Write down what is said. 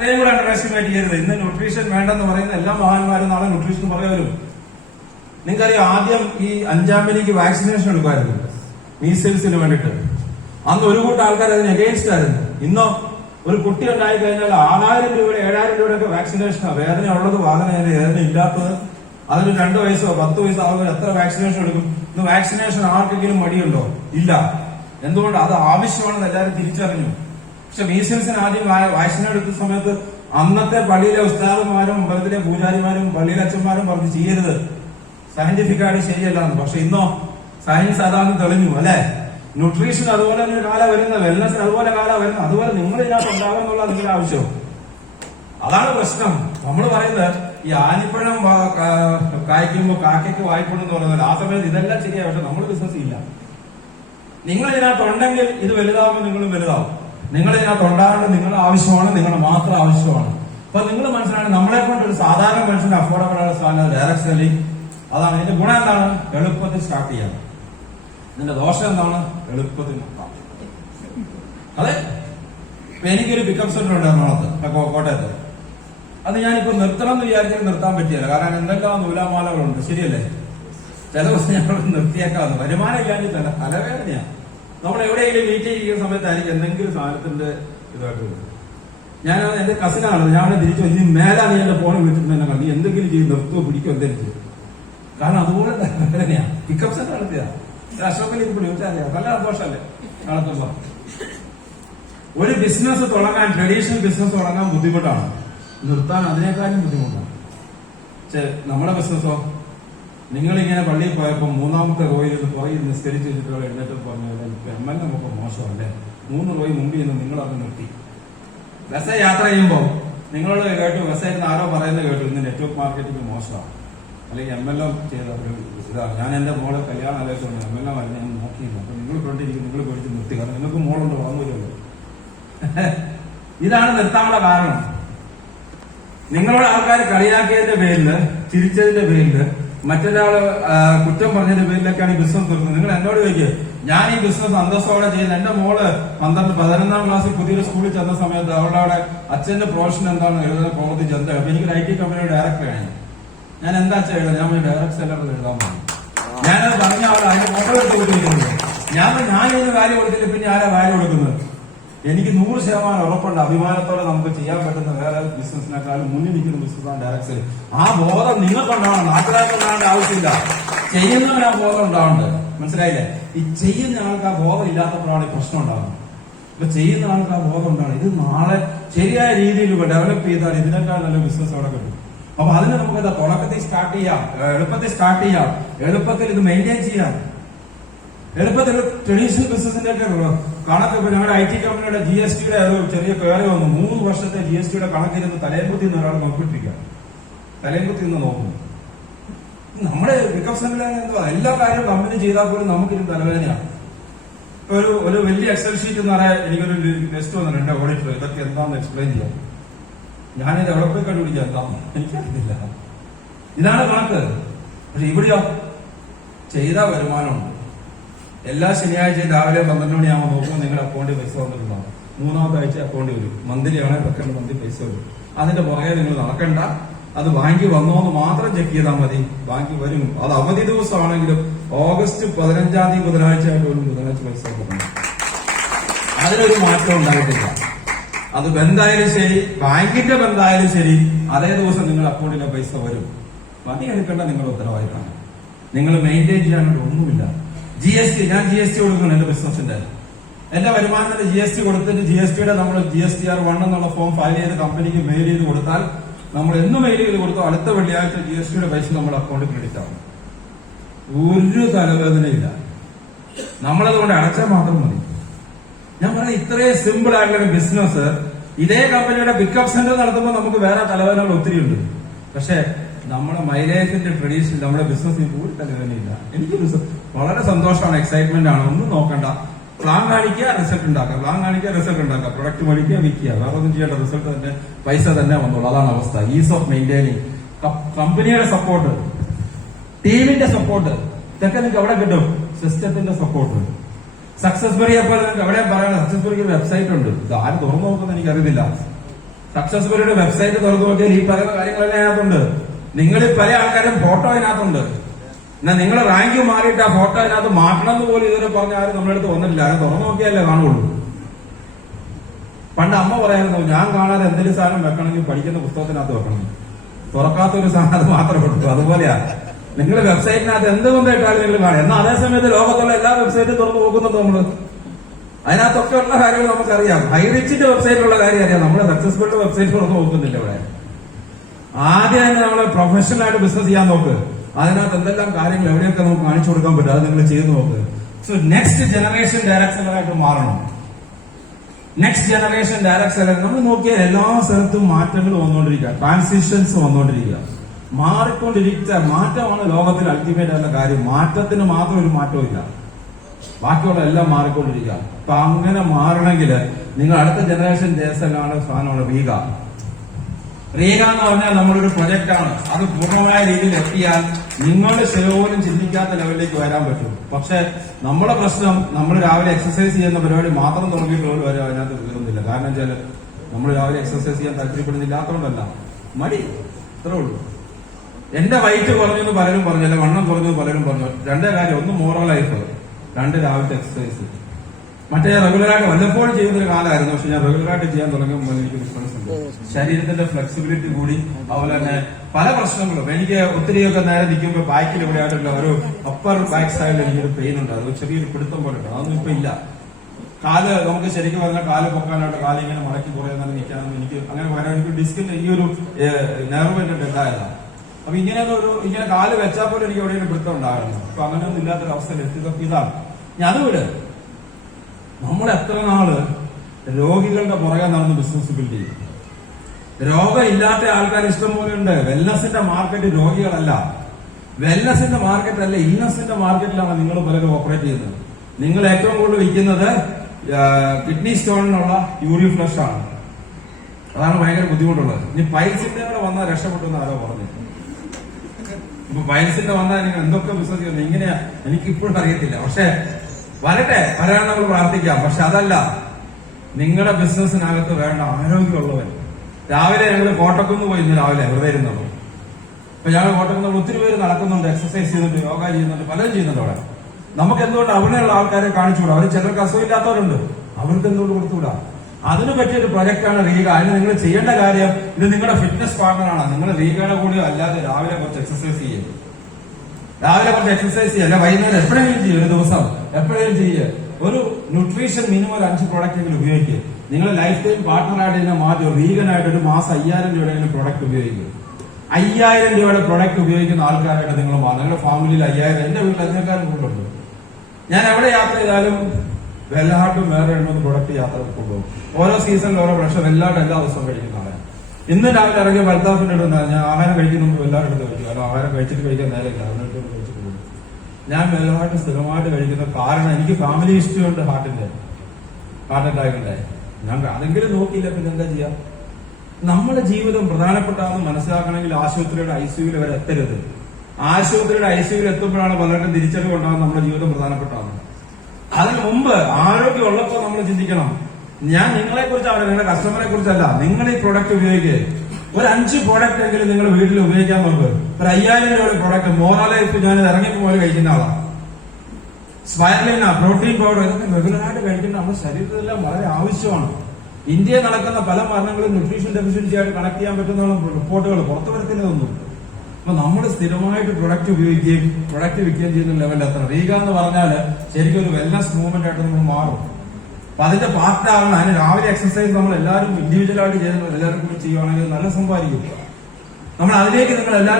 അത്രയും കൂടെ under estimate ചെയ്യരുത്. ഇന്ന് ന്യൂട്രീഷൻ വേണ്ടെന്ന് പറയുന്ന എല്ലാ മഹാന്മാരും നാളെ ന്യൂട്രീഷൻ പറയാൻ വരും. നിങ്ങൾക്കറിയാം, ആദ്യം ഈ 5-ാം പനിക്ക് വാക്സിനേഷൻ എടുക്കുമായിരുന്നു, മീസിൽസിന് വേണ്ടിയിട്ട്. അന്ന് ഒരു കൂട്ടം ആൾക്കാർ അതിന് അഗെയിൻസ്റ്റ് ആയിരുന്നു. ഇന്നോ ഒരു കുട്ടി ഉണ്ടായി കഴിഞ്ഞാൽ 6000 രൂപയുടെ 7000 രൂപയുടെ വാക്സിനേഷനാണ്. വേദന ഉള്ളത് വേദന ഇല്ലാത്തത് അതിന് 2 വയസ്സോ 10 വയസ്സോ ആകുമ്പോൾ എത്ര വാക്സിനേഷൻ എടുക്കും? ഇന്ന് വാക്സിനേഷൻ ആർക്കെങ്കിലും മടിയുണ്ടോ? ഇല്ല. എന്തുകൊണ്ട്? അത് ആവശ്യമാണെന്ന് എല്ലാവരും തിരിച്ചറിഞ്ഞു. പക്ഷെ മീസിൽസിന് ആദ്യം വാക്സിൻ എടുക്കുന്ന സമയത്ത് അന്നത്തെ പള്ളിയിലെ ഉസ്താദന്മാരും അമ്പലത്തിലെ പൂജാരിമാരും പള്ളിയിലെ അച്ഛന്മാരും പറഞ്ഞു ചെയ്യരുത്, സയന്റിഫിക് ആയിട്ട് ശരിയല്ലാന്ന്. പക്ഷെ ഇന്നോ സയൻസ് അതാന്ന് തെളിഞ്ഞു, അല്ലെ? ന്യൂട്രീഷൻ അതുപോലെ തന്നെ ഒരു കാലം വരുന്നത്, വെൽനസിന് അതുപോലെ കാലം വരുന്നത്. അതുപോലെ നിങ്ങൾ ഇതിനകത്ത് ഉണ്ടാകുക എന്നുള്ള നിങ്ങളുടെ ആവശ്യം. അതാണ് പ്രശ്നം. നമ്മൾ പറയുന്നത് ഈ ആലിപ്പഴം കായ്ക്കുമ്പോ കാക്കയ്ക്ക് വായ്പുണ്ടെന്ന് പറയുന്നത്, ആ സമയത്ത് ഇതെല്ലാം ശരിയാ. പക്ഷെ നമ്മൾ ബിസിനസ് ഇല്ല. നിങ്ങൾ ഇതിനകത്തുണ്ടെങ്കിൽ ഇത് വലുതാവുമ്പോൾ നിങ്ങളും വലുതാവും. നിങ്ങൾ ഇതിനകത്ത് ഉണ്ടാകേണ്ടത് നിങ്ങളുടെ ആവശ്യമാണ്, നിങ്ങളുടെ മാത്രം ആവശ്യമാണ്. അപ്പൊ നിങ്ങൾ മനസ്സിലാക്കണം, നമ്മളെ കൊണ്ട് ഒരു സാധാരണ മനുഷ്യന് അഫോർഡബിൾ ആയ സാധനം ഡയറക്ട് സെല്ലിംഗ്. അതാണ് ഇതിന്റെ ഗുണം. എന്താണ്? എളുപ്പത്തിൽ സ്റ്റാർട്ട് ചെയ്യാം. ഇതിന്റെ ദോഷം എന്താണ്? എളുപ്പത്തിൽ നിർത്താം. അതെ, എനിക്കൊരു പിക്കപ്പ് സെന്റർ ഉണ്ട് എറണാകുളത്ത്, കോട്ടയത്ത്. അത് ഞാനിപ്പോ നിർത്തണം എന്ന് വിചാരിച്ചാൽ നിർത്താൻ പറ്റിയല്ല. കാരണം എന്തെല്ലാം നൂലാമാലകളുണ്ട്, ശരിയല്ലേ? ചില ദിവസം ഞങ്ങൾ നിർത്തിയേക്കാവുന്നു. വരുമാനം ഇല്ലാഞ്ഞിട്ടല്ല, തലവേദനയാണ്. നമ്മൾ എവിടെയെങ്കിലും മീറ്റ് ചെയ്യുന്ന സമയത്തായിരിക്കും എന്തെങ്കിലും സാധനത്തിന്റെ ഇതായിട്ട് വരും. ഞാൻ എന്റെ കസിനാണ്, ഞാൻ തിരിച്ചു ഇനി മേലാണ് എന്റെ ഫോൺ വിളിച്ചിട്ട് തന്നെ കണ്ടു എന്തെങ്കിലും ചെയ്യും, നിർത്തുകയോ പിടിക്കോ എന്തെങ്കിലും ചെയ്യും. കാരണം അതുപോലെ തന്നെയാണ്. പിക്കപ്പ് സെന്റർ നടത്തിയതാ അശോകനെ ഇപ്പോൾ വിളിച്ചറിയാം. നല്ല സന്തോഷമല്ലേ നടത്തുമ്പോ? ഒരു ബിസിനസ് തുടങ്ങാൻ, ട്രഡീഷണൽ ബിസിനസ് തുടങ്ങാൻ ബുദ്ധിമുട്ടാണ്, നിർത്താൻ അതിനേക്കാളും ബുദ്ധിമുട്ടാണ്. പക്ഷെ നമ്മുടെ ബിസിനസ്സോ, നിങ്ങളിങ്ങനെ പള്ളിയിൽ പോയപ്പോ 3-ാമത്തെ റോയിൽ പുറകിൽ നിസ്കരിച്ച് വെച്ചിട്ടുള്ള എഴുന്നേറ്റ് പറഞ്ഞത് എമ്മൽ നമുക്ക് മോശമല്ലേ? 3 റോയിൽ മുമ്പിൽ നിന്ന് നിങ്ങളത് നിർത്തി. ബസ് യാത്ര ചെയ്യുമ്പോൾ നിങ്ങളോട് കേട്ടു, ബസ്സായിരുന്നു ആരോ പറയുന്നത് കേട്ടു, ഇന്ന് നെറ്റ്വർക്ക് മാർക്കറ്റിംഗ് മോശമാണ്, അല്ലെങ്കിൽ MLM ചെയ്ത ഒരു ഇതാണ്. ഞാൻ എന്റെ മോളെ കല്യാണം ആലോചിച്ചുകൊണ്ട് MLM ആയിരുന്നു ഞാൻ നോക്കിയിരുന്നു. അപ്പൊ നിങ്ങൾ കൊണ്ടിരിക്കും, നിങ്ങൾ പഠിച്ച് നിർത്തി. കാരണം നിങ്ങൾക്ക് മോളുണ്ട്, വാങ്ങൂലല്ലോ. ഇതാണ് നിർത്താനുള്ള കാരണം. നിങ്ങളുടെ ആൾക്കാർ കളിയാക്കിയതിന്റെ പേരില്, ചിരിച്ചതിന്റെ പേരില്, മറ്റൊരാള് കുറ്റം പറഞ്ഞതിന്റെ പേരിലൊക്കെയാണ് ഈ ബിസിനസ് നിർത്തുന്നത്. നിങ്ങൾ എന്നോട് ചോദിക്കുക, ഞാൻ ഈ ബിസിനസ് അന്തസ്സോടെ ചെയ്യുന്നത്. എന്റെ മോള് 11-ാം ക്ലാസ്സിൽ പുതിയൊരു സ്കൂളിൽ ചെന്ന സമയത്ത് അവളുടെ അവിടെ അച്ഛന്റെ പ്രൊഫഷൻ എന്താണെന്ന് എഴുതുന്ന പ്രവർത്തിച്ച് എന്താ. അപ്പൊ എനിക്ക് IT കമ്പനിയുടെ ഡയറക്ടറാണ്. ഞാൻ എന്താ എഴുതാം? ഞാൻ ഡയറക്ട് സെല്ലറിൽ എഴുതാൻ പോകും. ഞാനത് പറഞ്ഞ ആൾ അതിന്റെ ഫോട്ടോ എടുത്ത് കൊടുത്തിരിക്കുന്നത്. ഞാനിതിന് വാല്യൂ കൊടുത്തില്ല, പിന്നെ ആരാ വാല്യൂ കൊടുക്കുന്നത്? എനിക്ക് 100% ഉറപ്പുണ്ട്, അഭിമാനത്തോടെ നമുക്ക് ചെയ്യാൻ പറ്റുന്ന വേറെ ബിസിനസിനേക്കാളും മുന്നിൽ നിൽക്കുന്ന ബിസിനസ്സാണ് ഡയറക്ട് സെല്ലിംഗ്. ആ ബോധം നിങ്ങൾക്കുണ്ടാവണം, നാട്ടുകാർക്കുണ്ടാവേണ്ട ആവശ്യമില്ല. ചെയ്യുന്നവന് ആ ബോധം ഉണ്ടാവുന്നുണ്ട്. മനസ്സിലായില്ലേ? ഈ ചെയ്യുന്ന ആൾക്ക് ആ ബോധം ഇല്ലാത്തപ്പോഴാണ് ഈ പ്രശ്നം ഉണ്ടാകുന്നത്. ഇപ്പൊ ചെയ്യുന്ന ആൾക്ക് ആ ബോധം ഉണ്ടാവണം. ഇത് നാളെ ശരിയായ രീതിയിൽ ഡെവലപ്പ് ചെയ്താൽ ഇതിനേക്കാൾ നല്ല ബിസിനസ് അവിടെ കിട്ടും. അപ്പൊ അതിന് നമുക്ക് തുടക്കത്തിൽ സ്റ്റാർട്ട് ചെയ്യാം, എളുപ്പത്തിൽ സ്റ്റാർട്ട് ചെയ്യാം, എളുപ്പത്തിൽ ഇത് മെയിൻറ്റെയിൻ ചെയ്യാം. എളുപ്പത്തിൽ ട്രഡീഷണൽ ബിസിനസിന്റെ ഒക്കെ കണക്ക്. ഇപ്പൊ ഞങ്ങളുടെ IT കമ്പനിയുടെ GSTയുടെ ചെറിയ കയറി വന്നു. 3 വർഷത്തെ GSTയുടെ കണക്കിരുന്ന് തലയമ്പുത്തി നിന്ന് ഒരാൾ നോക്കിയിട്ടിരിക്കുക. തലയമ്പുത്തി നിന്ന് നോക്കുന്നു. നമ്മുടെ പിക്കപ്പ് സെന്ററിൽ എന്തുവാ എല്ലാ കാര്യവും കമ്പനി ചെയ്താൽ പോലും നമുക്കിത് തലവേദനയാണ്. ഒരു വലിയ എക്സൽ ഷീറ്റ് എന്ന് പറയാൻ എനിക്കൊരു ലിസ്റ്റ് വന്നിട്ടുണ്ട്, എന്റെ ഓഡിറ്റർ. ഇതൊക്കെ എന്താണെന്ന് എക്സ്പ്ലെയിൻ ചെയ്യാം. ഞാനിത് എവിടെ പോയി കണ്ടുപിടിക്കാം എന്താന്ന് എനിക്കറിയില്ല. ഇതാണ് കണക്ക്. പക്ഷെ ഇവിടെയോ ചെയ്ത വരുമാനമുണ്ട്. എല്ലാ ശനിയാഴ്ചയും രാവിലെ 12 മണിയാകുമ്പോൾ നോക്കുമ്പോൾ നിങ്ങളുടെ അക്കൗണ്ടിൽ പൈസ വന്നിട്ടുണ്ടാവും. 3-ാമത്തെ ആഴ്ച അക്കൗണ്ടിൽ വരും. മന്ത്ലി ആണെങ്കിൽ വെക്കേണ്ട മന്ത്ലി പൈസ വരും. അതിന്റെ പുറകെ നിങ്ങൾ നടക്കണ്ട. അത് ബാങ്കിൽ വന്നോന്ന് മാത്രം ചെക്ക് ചെയ്താൽ മതി. ബാങ്കിൽ വരും. അത് അവധി ദിവസമാണെങ്കിലും ഓഗസ്റ്റ് 15-ാം തീയതി ബുധനാഴ്ച ആയിട്ട് ഒരു ബുധനാഴ്ച പൈസ കൊടുക്കണം. അതിനൊരു മാറ്റം ഉണ്ടായിട്ടില്ല. അത് ബന്ധായാലും ശരി, ബാങ്കിന്റെ ബന്ധായാലും ശരി, അതേ ദിവസം നിങ്ങളുടെ അക്കൗണ്ടിലെ പൈസ വരും. പണി എടുക്കേണ്ട നിങ്ങളുടെ ഉത്തരവാദിത്തമാണ്. നിങ്ങൾ മെയിൻറ്റെയിൻ ചെയ്യാനായിട്ട് ഒന്നുമില്ല. GST, ഞാൻ GST കൊടുക്കണം എന്റെ ബിസിനസിന്റെ. എന്റെ വരുമാനത്തിന്റെ GST കൊടുത്തിട്ട് GSTയുടെ നമ്മൾ GSTR1 എന്നുള്ള ഫോം ഫയൽ ചെയ്ത് കമ്പനിക്ക് മെയിൽ ചെയ്ത് കൊടുത്താൽ, നമ്മൾ എന്ന് മെയിൽ ചെയ്ത് കൊടുത്തോ അടുത്ത വെള്ളിയാഴ്ച GSTയുടെ പൈസ നമ്മുടെ അക്കൗണ്ടിൽ ക്രെഡിറ്റ് ആവും. ഒരു തലവേദനയില്ല. നമ്മളതുകൊണ്ട് അടച്ചാൽ മാത്രം മതി. ഞാൻ പറയാം, ഇത്രയും സിമ്പിൾ ആയിട്ടുള്ള ബിസിനസ് ഇതേ കമ്പനിയുടെ പിക്കപ്പ് സെന്റർ നടത്തുമ്പോൾ നമുക്ക് വേറെ തലവേദനകൾ ഒത്തിരി ഉണ്ട്. പക്ഷെ നമ്മുടെ മൈലേജിന്റെ ട്രഡീഷൻ നമ്മുടെ ബിസിനസ്സിൽ ഒരു തലവേദനയില്ല. എനിക്ക് വളരെ സന്തോഷമാണ്, എക്സൈറ്റ്മെന്റ് ആണ്. ഒന്നും നോക്കണ്ട, പ്ലാൻ കാണിക്കുക, റിസൾട്ട് ഉണ്ടാക്കുക, പ്ലാൻ കാണിക്കുക, റിസൾട്ട് ഉണ്ടാക്കുക, പ്രൊഡക്റ്റ് മേടിക്കുക, വിൽക്കുക, വേറെ ഒന്നും ചെയ്യേണ്ട. റിസൾട്ട് തന്നെ, പൈസ തന്നെ വന്നോളൂ. അതാണ് അവസ്ഥ. Is of maintaining. കമ്പനിയുടെ സപ്പോർട്ട്, ടീമിന്റെ സപ്പോർട്ട്, ഇതൊക്കെ നിങ്ങൾക്ക് എവിടെ കിട്ടും? സിസ്റ്റത്തിന്റെ സപ്പോർട്ട്. സക്സസ് ബറിയെ പോലെ നിങ്ങൾക്ക് എവിടെയും പറയണം. സക്സസ് ബറിക്ക് വെബ്സൈറ്റ് ഉണ്ട്. ഇത് ആര് തുറന്നു നോക്കുന്നത് എനിക്കറിയില്ല. സക്സസ്ഫുള്ളിയുടെ വെബ്സൈറ്റ് തുറന്നു നോക്കിയാൽ ഈ പറയുന്ന കാര്യങ്ങളെല്ലാം അതിനകത്തുണ്ട്. നിങ്ങളിൽ പല ആൾക്കാരും ഫോട്ടോ അതിനകത്തുണ്ട്. എന്നാൽ നിങ്ങളെ റാങ്ക് മാറിയിട്ട് ആ ഫോട്ടോ അതിനകത്ത് മാറ്റണം എന്ന് പോലും ഇതുവരെ പറഞ്ഞ ആരും നമ്മുടെ അടുത്ത് വന്നിട്ടില്ല. അത് തുറന്നു നോക്കിയാലേ കാണുള്ളൂ. പണ്ട് അമ്മ പറയായിരുന്നു, ഞാൻ കാണാതെ എന്തെങ്കിലും സാധനം വെക്കണമെങ്കിൽ പഠിക്കുന്ന പുസ്തകത്തിനകത്ത് വെക്കണം, തുറക്കാത്തൊരു സാധനം അത് മാത്രമേ കൊടുക്കൂ. അതുപോലെയാ നിങ്ങൾ വെബ്സൈറ്റിനകത്ത് എന്തുകൊണ്ടായിട്ടാലും നിങ്ങൾ കാണും. എന്നാൽ അതേസമയത്ത് ലോകത്തുള്ള എല്ലാ വെബ്സൈറ്റും തുറന്നു നോക്കുന്നത് നമ്മള് അതിനകത്തൊക്കെ ഉള്ള കാര്യങ്ങൾ നമുക്കറിയാം. ഹൈറിച്ചിന്റെ വെബ്സൈറ്റിലുള്ള കാര്യം അറിയാം, നമ്മുടെ സക്സസ്ഫുൾ വെബ്സൈറ്റ് തുറന്നു നോക്കുന്നില്ല. ഇവിടെ ആദ്യം തന്നെ നമ്മള് പ്രൊഫഷണൽ ആയിട്ട് ബിസിനസ് ചെയ്യാൻ നോക്ക്. അതിനകത്ത് എന്തെല്ലാം കാര്യങ്ങൾ എവിടെയൊക്കെ നമുക്ക് കാണിച്ചു കൊടുക്കാൻ പറ്റും, അത് നിങ്ങൾ ചെയ്ത് നോക്ക്. സോ നെക്സ്റ്റ് ജനറേഷൻ ഡയറക്ട് സെല്ലറായിട്ട് മാറണം. നെക്സ്റ്റ് ജനറേഷൻ ഡയറക്ട് സെല്ലർ നമ്മൾ നോക്കിയാൽ എല്ലാ സ്ഥലത്തും മാറ്റങ്ങൾ വന്നുകൊണ്ടിരിക്കുക, ട്രാൻസിഷൻസ് വന്നുകൊണ്ടിരിക്കുക, മാറിക്കൊണ്ടിരിക്കുക. മാറ്റമാണ് ലോകത്തിൽ അൾട്ടിമേറ്റ് ആയിട്ടുള്ള കാര്യം. മാറ്റത്തിന് മാത്രം ഒരു മാറ്റവും ഇല്ല, ബാക്കിയുള്ള എല്ലാം മാറിക്കൊണ്ടിരിക്കുക. അപ്പൊ അങ്ങനെ മാറണമെങ്കിൽ നിങ്ങൾ അടുത്ത ജനറേഷൻ ദേശലാണ് സാധനമാണ് റീഗ. റീഗ എന്ന് പറഞ്ഞാൽ നമ്മളൊരു പ്രൊജക്ട് ആണ്. അത് പൂർണ്ണമായ രീതിയിൽ എത്തിയാൽ നിങ്ങളുടെ പോലും ചിന്തിക്കാത്ത ലെവലിലേക്ക് വരാൻ പറ്റും. പക്ഷെ നമ്മുടെ പ്രശ്നം, നമ്മൾ രാവിലെ എക്സസൈസ് ചെയ്യുന്ന പരിപാടി മാത്രം തുടങ്ങിയിട്ടുള്ളവർ വരെ അതിനകത്ത് കയറുന്നില്ല. കാരണം വെച്ചാൽ നമ്മൾ രാവിലെ എക്സസൈസ് ചെയ്യാൻ താല്പര്യപ്പെടുന്നില്ലാത്തതുകൊണ്ടല്ല, മടി, ഇത്രേ ഉള്ളൂ. എന്റെ വൈറ്റ് കുറഞ്ഞെന്ന് പലരും പറഞ്ഞല്ല, വണ്ണം കുറഞ്ഞെന്ന് പലരും പറഞ്ഞു. രണ്ടേ കാര്യം, ഒന്ന് മോറൽ ലൈഫ്, രണ്ട് രാവിലത്തെ എക്സസൈസ്. മറ്റേ റെഗുലറായിട്ട് വല്ലപ്പോഴും ചെയ്യുന്നൊരു കാലമായിരുന്നു. പക്ഷെ ഞാൻ റെഗുലറായിട്ട് ചെയ്യാൻ തുടങ്ങിയപ്പോൾ എനിക്ക് ഡിഫറൻസ് ഉണ്ട്. ശരീരത്തിന്റെ ഫ്ലെക്സിബിലിറ്റി കൂടി, അതുപോലെ തന്നെ പല പ്രശ്നങ്ങളും. എനിക്ക് ഒത്തിരിയൊക്കെ നേരെ നിൽക്കുമ്പോൾ ബാക്കിൽ ഇവിടെ ആയിട്ടുള്ള ഒരു അപ്പർ ബാക്ക് സൈഡിൽ എനിക്കൊരു പെയിൻ ഉണ്ട്, അത് ചെറിയൊരു പിടുത്തം പോലെ ഉണ്ട്. അതൊന്നും ഇപ്പൊ ഇല്ല. കാല് നമുക്ക് ശരിക്കും പറഞ്ഞാൽ കാല് പൊക്കാനായിട്ട് കാല് ഇങ്ങനെ മടക്കി കുറേ നേരം നിൽക്കാനൊന്നും എനിക്ക് അങ്ങനെ വരാൻ, എനിക്ക് ഡിസ്കിന്റെ ഈ ഒരു നെർവിന്റെ ഡെഡായതാണ്. അപ്പൊ ഇങ്ങനെ കാല് വെച്ചാൽ പോലും എനിക്ക് എവിടെയും പിടുത്തം ഉണ്ടാകുന്നു. അപ്പൊ അങ്ങനെയൊന്നും ഇല്ലാത്തൊരു അവസ്ഥയിൽ എത്തിയതൊക്കെ ഇതാണ്. ഞാൻ അത് വിട്, നമ്മൾ എത്ര നാള് രോഗികളുടെ പുറകെ നടന്ന് ബിസിനസ് ബിൽഡ് ചെയ്യും. രോഗം ഇല്ലാത്ത ആൾക്കാർ ഇഷ്ടം പോലെ ഉണ്ട്. വെൽനസിന്റെ മാർക്കറ്റ് രോഗികളല്ല, വെൽനസിന്റെ മാർക്കറ്റ് അല്ല, ഇൽനസിന്റെ മാർക്കറ്റിലാണ് നിങ്ങൾ പലരും ഓപ്പറേറ്റ് ചെയ്യുന്നത്. നിങ്ങൾ ഏറ്റവും കൂടുതൽ വിൽക്കുന്നത് കിഡ്നി സ്റ്റോണിനുള്ള യൂറി ഫ്ലഷ് ആണ്. അതാണ് ഭയങ്കര ബുദ്ധിമുട്ടുള്ളത്. ഇനി പൈൽസിന്റെ കൂടെ വന്നാൽ രക്ഷപ്പെട്ടു ആരോ പറഞ്ഞു. ഇപ്പൊ പൈൽസിന്റെ വന്നാൽ നിങ്ങൾ എന്തൊക്കെ ബിസിനസ് ചെയ്യുന്നു ഇങ്ങനെയാ, എനിക്ക് ഇപ്പോഴും അറിയത്തില്ല. പക്ഷെ വരട്ടെ, വരാൻ നമ്മൾ പ്രാർത്ഥിക്കാം. പക്ഷെ അതല്ല നിങ്ങളുടെ ബിസിനസ്സിനകത്ത് വേണ്ട ആരോഗ്യമുള്ളവൻ. രാവിലെ ഞങ്ങൾ കോട്ടക്കുന്ന് പോയി, ഇന്ന് രാവിലെ വെറുതെ ഇരുന്നുള്ളൂ. അപ്പൊ ഞങ്ങൾ കോട്ടക്കുന്ന് ഒത്തിരി പേര് നടക്കുന്നുണ്ട്, എക്സസൈസ് ചെയ്യുന്നുണ്ട്, യോഗ ചെയ്യുന്നുണ്ട്, പലരും ചെയ്യുന്നുണ്ട്. അവിടെ നമുക്ക് എന്തുകൊണ്ട് അവിടെയുള്ള ആൾക്കാരെ കാണിച്ചുകൂടാ? അവർ ചിലർക്ക് അസുഖമില്ലാത്തവരുണ്ട്, അവർക്ക് എന്തുകൊണ്ട് കൊടുത്തുകൂടാ? അതിന് പറ്റിയൊരു പ്രൊജക്റ്റാണ് റീഗ. അതിന് നിങ്ങൾ ചെയ്യേണ്ട കാര്യം, ഇത് നിങ്ങളുടെ ഫിറ്റ്നസ് പാർട്ണറാണ്. നിങ്ങൾ റീഗയുടെ കൂടെ അല്ലാതെ രാവിലെ കുറച്ച് എക്സസൈസ് ചെയ്യും. രാവിലെ കുറച്ച് എക്സസൈസ് ചെയ്യുക, അല്ല വൈകുന്നേരം എപ്പോഴെങ്കിലും ചെയ്യും, ഒരു ദിവസം എപ്പോഴെങ്കിലും ചെയ്യുക. ഒരു ന്യൂട്രീഷൻ മിനിമം ഒരു 5 പ്രോഡക്റ്റെങ്കിലും ഉപയോഗിക്കുക. നിങ്ങൾ ലൈഫ് ടൈം പാർട്ണറായിട്ട് തന്നെ മാറ്റി റീഗനായിട്ട് ഒരു മാസം 5000 രൂപയുടെ പ്രൊഡക്റ്റ് ഉപയോഗിക്കുക. 5000 രൂപയുടെ പ്രൊഡക്റ്റ് ഉപയോഗിക്കുന്ന ആൾക്കാരായിട്ട് നിങ്ങൾ മാറും. നിങ്ങളുടെ ഫാമിലിയിൽ 5000, എന്റെ വീട്ടിൽ അതിനേക്കാളും കൂടുതലുണ്ട്. ഞാൻ എവിടെ യാത്ര ചെയ്താലും വെല്ലാട്ടും വേറെ 8 പ്രൊഡക്റ്റ് യാത്ര കൊണ്ടുപോകും. ഓരോ സീസണിൽ ഓരോ പ്രശ്നം വെല്ലാട്ട് എല്ലാ ദിവസവും കഴിക്കുന്നതാണ്. ഇന്ന് രാവിലെ ഇറങ്ങിയ ഭർത്താവിന്റെ ഇടുന്ന ഞാൻ ആഹാരം കഴിക്കുന്നുണ്ട് എല്ലാവരും എടുത്ത് കഴിക്കും. കാരണം ആഹാരം കഴിച്ചിട്ട് കഴിക്കാൻ നേരമില്ല, എന്നിട്ട് കഴിച്ചിട്ട് പോകും. ഞാൻ വെല്ലമായിട്ട് സ്ഥിരമായിട്ട് കഴിക്കുന്ന കാരണം എനിക്ക് ഫാമിലി ഹിസ്റ്ററി ഉണ്ട്. ഹാർട്ട് അറ്റാക്ക് ഉണ്ടായി. ഞാൻ അതെങ്കിലും നോക്കിയില്ല, പിന്നെ എന്താ ചെയ്യാ? നമ്മുടെ ജീവിതം പ്രധാനപ്പെട്ടാണെന്ന് മനസ്സിലാക്കണമെങ്കിൽ ആശുപത്രിയുടെ ICUവിൽ വരെ എത്തരുത്. ആശുപത്രിയുടെ ICUവിൽ എത്തുമ്പോഴാണ് പലർക്കും തിരിച്ചറിവ് ഉണ്ടാകുന്നത് നമ്മുടെ ജീവിതം പ്രധാനപ്പെട്ടാണ്. അതിന് മുമ്പ് ആരോഗ്യം ഉള്ളപ്പോൾ നമ്മൾ ചിന്തിക്കണം. ഞാൻ നിങ്ങളെ കുറിച്ചാണ്, നിങ്ങളുടെ കസ്റ്റമറെ കുറിച്ചല്ല. നിങ്ങൾ ഈ പ്രൊഡക്റ്റ് ഉപയോഗിക്കുക. ഒരു 5 പ്രോഡക്റ്റ് എങ്കിലും നിങ്ങൾ വീട്ടിൽ ഉപയോഗിക്കാൻ നോക്ക്. ഒരു 5000 രൂപയുടെ പ്രോഡക്റ്റ് മോറലൈഫ് ഞാൻ ഇറങ്ങിയപ്പോൾ പോലെ കഴിക്കുന്ന ആളാണ്. സ്പൈറലിന, പ്രോട്ടീൻ പൗഡർ, ഇതൊക്കെ റെഗുലറായിട്ട് കഴിക്കുന്ന നമ്മുടെ ശരീരത്തിലെല്ലാം വളരെ ആവശ്യമാണ്. ഇന്ത്യയിൽ നടക്കുന്ന പല മരണങ്ങളും ന്യൂട്രീഷൻ ഡെഫിഷ്യൻസി ആയിട്ട് കണക്ട് ചെയ്യാൻ പറ്റുന്ന റിപ്പോർട്ടുകൾ പുറത്തു വരുത്തുന്നതൊന്നും. അപ്പൊ നമ്മൾ സ്ഥിരമായിട്ട് പ്രൊഡക്റ്റ് ഉപയോഗിക്കുകയും പ്രൊഡക്റ്റ് വിൽക്കുകയും ചെയ്യുന്ന ലെവലിൽ എത്തണം. റീഗ എന്ന് പറഞ്ഞാൽ ശരിക്കും ഒരു വെൽനസ് മൂവ്മെന്റ് ആയിട്ട് നമ്മൾ മാറും. അപ്പൊ അതിന്റെ പാർട്ടാവണം. അതിന് രാവിലെ എക്സസൈസ് നമ്മൾ എല്ലാവരും ഇൻഡിവിജ്വലായിട്ട് ചെയ്യുന്നത് എല്ലാവർക്കും ചെയ്യുവാണെങ്കിൽ നല്ല സമ്പാദിക്കും. നമ്മൾ അതിലേക്ക് നിങ്ങൾ എല്ലാവരും